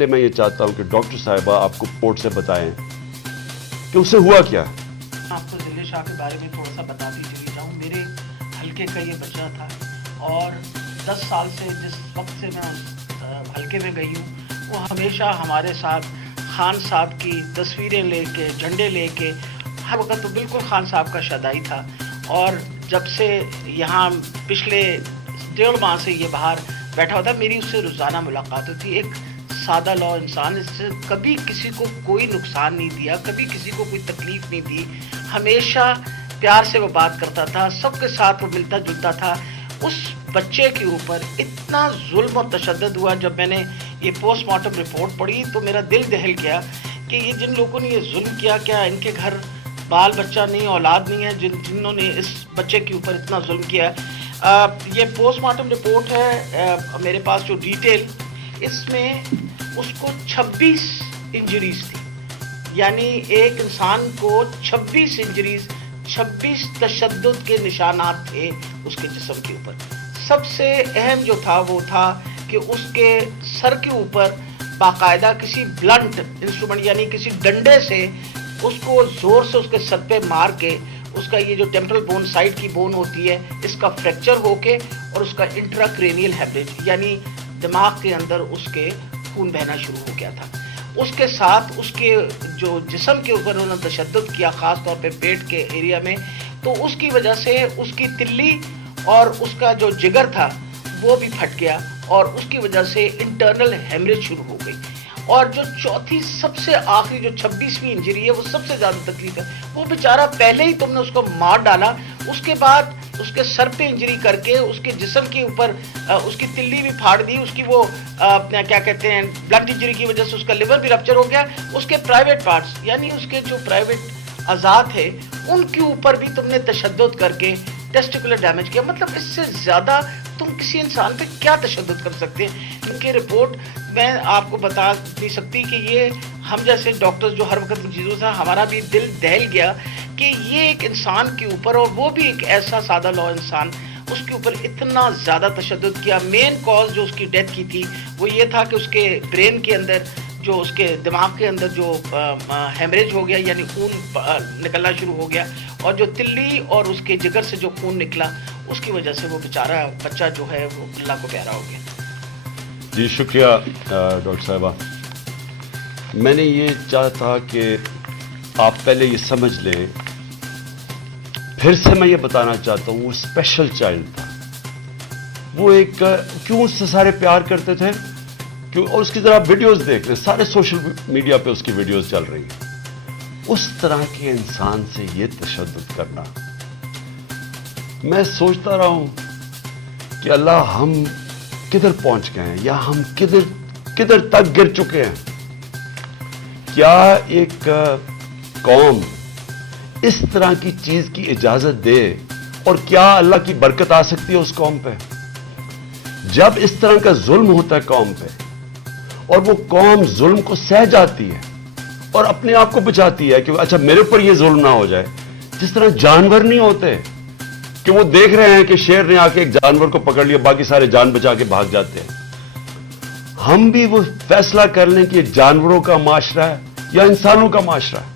پہلے میں یہ چاہتا ہوں کہ ڈاکٹر صاحبہ آپ کو کوٹ سے بتائیں کہ اسے ہوا کیا. آپ کو ذل شاہ کے بارے میں تھوڑا سا بتاتی چلی جاؤں. میرے حلقے کا یہ بچہ تھا اور 10 سال سے جس وقت سے میں اس حلقے میں گئی ہوں وہ ہمیشہ ہمارے ساتھ خان صاحب کی تصویریں لے کے جھنڈے لے کے ہر وقت تو بالکل خان صاحب کا شدائی تھا. اور جب سے یہاں پچھلے 1.5 ماہ سے یہ باہر بیٹھا ہوتا میری اس سے روزانہ ملاقات ہوتی. ایک سادہ لو انسان، اس سے کبھی کسی کو کوئی نقصان نہیں دیا، کبھی کسی کو کوئی تکلیف نہیں دی، ہمیشہ پیار سے وہ بات کرتا تھا، سب کے ساتھ وہ ملتا جلتا تھا. اس بچے کے اوپر اتنا ظلم و تشدد ہوا. جب میں نے یہ پوسٹ مارٹم رپورٹ پڑھی تو میرا دل دہل گیا کہ یہ جن لوگوں نے یہ ظلم کیا، کیا ان کے گھر بال بچہ نہیں، اولاد نہیں ہے جنہوں نے اس بچے کے اوپر اتنا ظلم کیا. یہ پوسٹ مارٹم رپورٹ ہے میرے پاس جو ڈیٹیل، اس میں اس کو 26 انجریز تھی. یعنی ایک انسان کو 26 انجریز، 26 تشدد کے نشانات تھے اس کے جسم کے اوپر. سب سے اہم جو تھا وہ تھا کہ اس کے سر کے اوپر باقاعدہ کسی بلنٹ انسٹرومنٹ یعنی کسی ڈنڈے سے اس کو زور سے اس کے سر پہ مار کے اس کا یہ جو ٹیمپرل بون سائڈ کی بون ہوتی ہے اس کا فریکچر ہو کے اور اس کا انٹراکرینیل ہیمریج یعنی دماغ کے اندر اس کے خون بہنا شروع ہو گیا تھا. اس کے ساتھ اس کے جو جسم کے اوپر انہوں نے تشدد کیا خاص طور پہ پیٹ کے ایریا میں، تو اس کی وجہ سے اس کی تلی اور اس کا جو جگر تھا وہ بھی پھٹ گیا اور اس کی وجہ سے انٹرنل ہیمریج شروع ہو گئی. اور جو چوتھی سب سے آخری جو 26ویں انجری ہے وہ سب سے زیادہ تکلیف ہے. وہ بیچارہ پہلے ہی تم نے اس کو مار ڈالا، اس کے بعد اس کے سر پہ انجری کر کے اس کے جسم کے اوپر اس کی تلی بھی پھاڑ دی، اس کی وہ کیا کہتے ہیں بلنٹ انجری کی وجہ سے اس کا لیور بھی رپچر ہو گیا. اس کے پرائیویٹ پارٹس یعنی اس کے جو پرائیویٹ اعضاء تھے ان کے اوپر بھی تم نے تشدد کر کے ٹیسٹیکولر ڈیمیج کیا. مطلب اس سے زیادہ تم کسی انسان پہ کیا تشدد کر سکتے ہیں. ان کی رپورٹ میں آپ کو بتا نہیں سکتی کہ یہ ہم جیسے ڈاکٹرز جو ہر وقت ان چیزوں سے ہمارا بھی دل دہل گیا کہ یہ ایک انسان کے اوپر اور وہ بھی ایک ایسا سادہ لو انسان اس کے اوپر اتنا زیادہ تشدد کیا. مین کاز جو اس کی ڈیتھ کی تھی وہ یہ تھا کہ اس کے برین کے اندر جو اس کے دماغ کے اندر جو ہیمریج ہو گیا یعنی خون نکلنا شروع ہو گیا اور جو تلی اور اس کے جگر سے جو خون نکلا اس کی وجہ سے وہ بیچارہ بچہ جو ہے وہ اللہ کو پیارا ہو گیا. جی شکریہ ڈاکٹر صاحبہ. میں نے یہ چاہا تھا کہ آپ پہلے یہ سمجھ لیں، پھر سے میں یہ بتانا چاہتا ہوں وہ اسپیشل چائلڈ تھا. وہ ایک کیوں اس سے سارے پیار کرتے تھے اور اس کی ذرا ویڈیوز دیکھ لیں، سارے سوشل میڈیا پہ اس کی ویڈیوز چل رہی ہیں. اس طرح کے انسان سے یہ تشدد کرنا، میں سوچتا رہا ہوں کہ اللہ ہم کدھر پہنچ گئے ہیں یا ہم کدھر تک گر چکے ہیں. کیا ایک قوم اس طرح کی چیز کی اجازت دے اور کیا اللہ کی برکت آ سکتی ہے اس قوم پہ؟ جب اس طرح کا ظلم ہوتا ہے قوم پہ اور وہ قوم ظلم کو سہ جاتی ہے اور اپنے آپ کو بچاتی ہے کہ اچھا میرے اوپر یہ ظلم نہ ہو جائے. جس طرح جانور نہیں ہوتے کہ وہ دیکھ رہے ہیں کہ شیر نے آ کے ایک جانور کو پکڑ لیا، باقی سارے جان بچا کے بھاگ جاتے ہیں. ہم بھی وہ فیصلہ کر لیں کہ جانوروں کا معاشرہ ہے یا انسانوں کا معاشرہ ہے.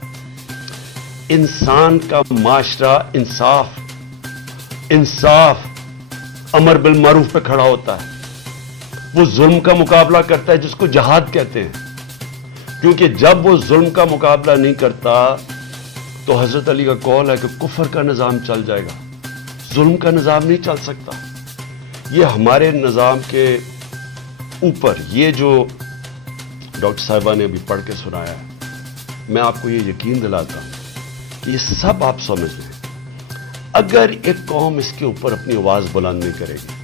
انسان کا معاشرہ انصاف امر بالمعروف پہ کھڑا ہوتا ہے. وہ ظلم کا مقابلہ کرتا ہے جس کو جہاد کہتے ہیں. کیونکہ جب وہ ظلم کا مقابلہ نہیں کرتا تو حضرت علی کا قول ہے کہ کفر کا نظام چل جائے گا، ظلم کا نظام نہیں چل سکتا. یہ ہمارے نظام کے اوپر یہ جو ڈاکٹر صاحبہ نے ابھی پڑھ کے سنایا ہے، میں آپ کو یہ یقین دلاتا ہوں کہ یہ سب آپ سمجھ لیں. اگر ایک قوم اس کے اوپر اپنی آواز بلند نہیں کرے گی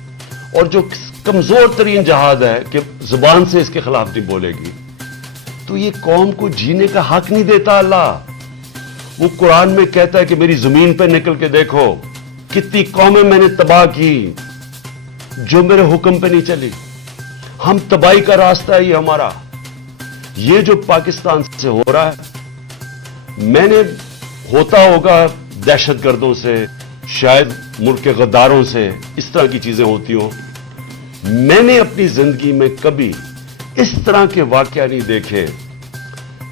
اور جو کمزور ترین جہاد ہے کہ زبان سے اس کے خلاف نہیں بولے گی، تو یہ قوم کو جینے کا حق نہیں دیتا اللہ. وہ قرآن میں کہتا ہے کہ میری زمین پہ نکل کے دیکھو کتنی قومیں میں نے تباہ کی جو میرے حکم پہ نہیں چلی. ہم تباہی کا راستہ ہے یہ ہمارا. یہ جو پاکستان سے ہو رہا ہے، میں نے ہوتا ہوگا دہشت گردوں سے، شاید ملک کے غداروں سے اس طرح کی چیزیں ہوتی ہوں. میں نے اپنی زندگی میں کبھی اس طرح کے واقعہ نہیں دیکھے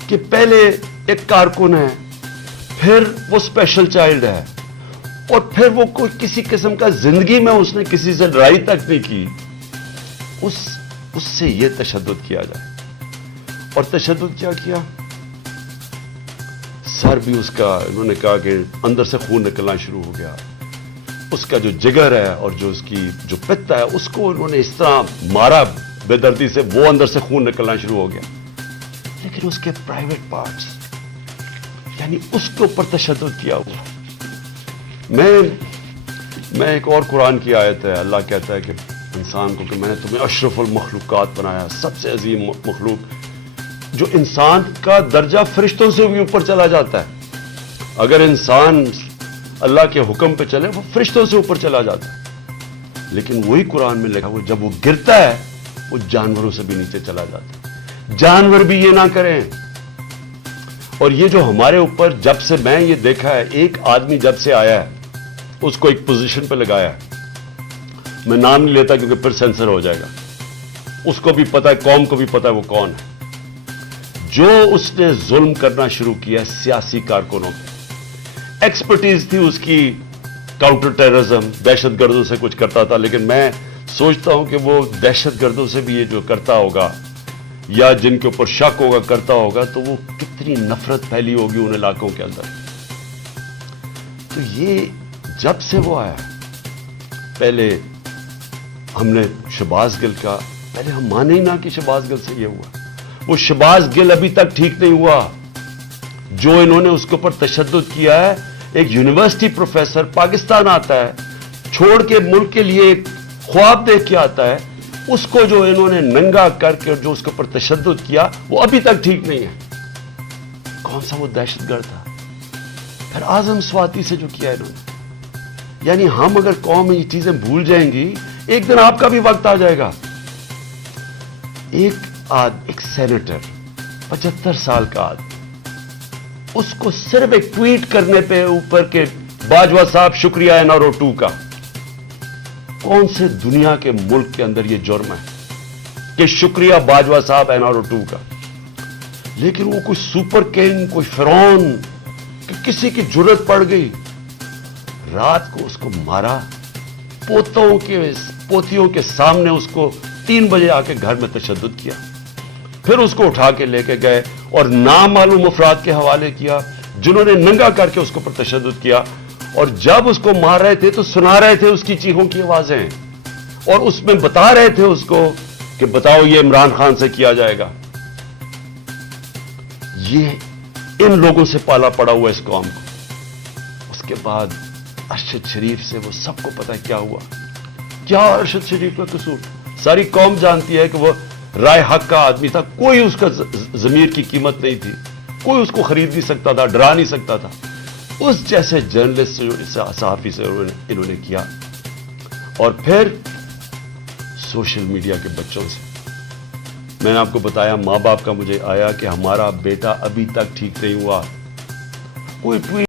کہ پہلے ایک کارکن ہے، پھر وہ اسپیشل چائلڈ ہے، اور پھر وہ کوئی کسی قسم کا زندگی میں اس نے کسی سے لڑائی تک نہیں کی، اس سے یہ تشدد کیا جائے. اور تشدد کیا کیا؟ سر بھی اس کا، انہوں نے کہا کہ اندر سے خون نکلنا شروع ہو گیا، اس کا جو جگر ہے اور جو اس کی جو پتا ہے اس کو انہوں نے اس طرح مارا بے دردی سے، وہ اندر سے خون نکلنا شروع ہو گیا. لیکن اس کے پرائیویٹ پارٹس، یعنی اس کے اوپر تشدد کیا ہوا. میں ایک اور قرآن کی آیت ہے، اللہ کہتا ہے کہ انسان کو کہ میں نے تمہیں اشرف المخلوقات بنایا، سب سے عظیم مخلوق، جو انسان کا درجہ فرشتوں سے بھی اوپر چلا جاتا ہے. اگر انسان اللہ کے حکم پہ چلے وہ فرشتوں سے اوپر چلا جاتا ہے. لیکن وہی قرآن میں لکھا، وہ جب وہ گرتا ہے وہ جانوروں سے بھی نیچے چلا جاتا ہے. جانور بھی یہ نہ کریں. اور یہ جو ہمارے اوپر، جب سے میں یہ دیکھا ہے، ایک آدمی جب سے آیا ہے اس کو ایک پوزیشن پہ لگایا ہے، میں نام نہیں لیتا کیونکہ پھر سینسر ہو جائے گا، اس کو بھی پتا ہے، قوم کو بھی پتا ہے وہ کون ہے. جو اس نے ظلم کرنا شروع کیا سیاسی کارکنوں پہ، ایکسپرٹیز تھی اس کی کاؤنٹر ٹیررزم، دہشت گردوں سے کچھ کرتا تھا، لیکن میں سوچتا ہوں کہ وہ دہشت گردوں سے بھی یہ جو کرتا ہوگا یا جن کے اوپر شک ہوگا کرتا ہوگا، تو وہ کتنی نفرت پھیلی ہوگی ان علاقوں کے اندر. تو یہ جب سے وہ آیا، پہلے ہم نے شہباز گل کا، پہلے ہم مانے ہی نہ کہ شہباز گل سے یہ ہوا. وہ شہباز گل ابھی تک ٹھیک نہیں ہوا. جو انہوں نے اس کے اوپر تشدد کیا ہے، ایک یونیورسٹی پروفیسر پاکستان آتا ہے، چھوڑ کے ملک کے لیے ایک خواب دیکھ کے آتا ہے، اس کو جو انہوں نے ننگا کر کے جو اس کے اوپر تشدد کیا وہ ابھی تک ٹھیک نہیں ہے. کون سا وہ دہشت گرد تھا؟ پھر اعظم سواتی سے جو کیا انہوں نے. یعنی ہم اگر قوم یہ چیزیں بھول جائیں گی، ایک دن آپ کا بھی وقت آ جائے گا. ایک سینیٹر 75 سال کا آدمی، اس کو صرف ایک ٹویٹ کرنے پہ اوپر کے باجوہ صاحب شکریہ NRO 2 کا. کون سے دنیا کے ملک کے اندر یہ جرم ہے کہ شکریہ باجوہ صاحب NRO 2 کا؟ لیکن وہ کوئی سپر کنگ، کوئی فرعون، کہ کسی کی جرت پڑ گئی، رات کو اس کو مارا، پوتیوں کے سامنے اس کو 3 بجے آ کے گھر میں تشدد کیا، پھر اس کو اٹھا کے لے کے گئے اور نامعلوم افراد کے حوالے کیا جنہوں نے ننگا کر کے اس کے اوپر تشدد کیا. اور جب اس کو مار رہے تھے تو سنا رہے تھے اس کی چیخوں کی آوازیں، اور اس میں بتا رہے تھے اس کو کہ بتاؤ یہ عمران خان سے کیا جائے گا. یہ ان لوگوں سے پالا پڑا ہوا اس قوم کو. اس کے بعد ارشد شریف سے وہ سب کو پتا ہے کیا ہوا. کیا ارشد شریف کا قصور؟ ساری قوم جانتی ہے کہ وہ رائے حق کا آدمی تھا، کوئی اس کا ضمیر کی قیمت نہیں تھی، کوئی اس کو خرید نہیں سکتا تھا، ڈرا نہیں سکتا تھا. اس جیسے جرنلسٹ سے، صحافی سے انہوں نے کیا. اور پھر سوشل میڈیا کے بچوں سے میں نے آپ کو بتایا، ماں باپ کا مجھے آیا کہ ہمارا بیٹا ابھی تک ٹھیک نہیں ہوا، کوئی ٹویٹ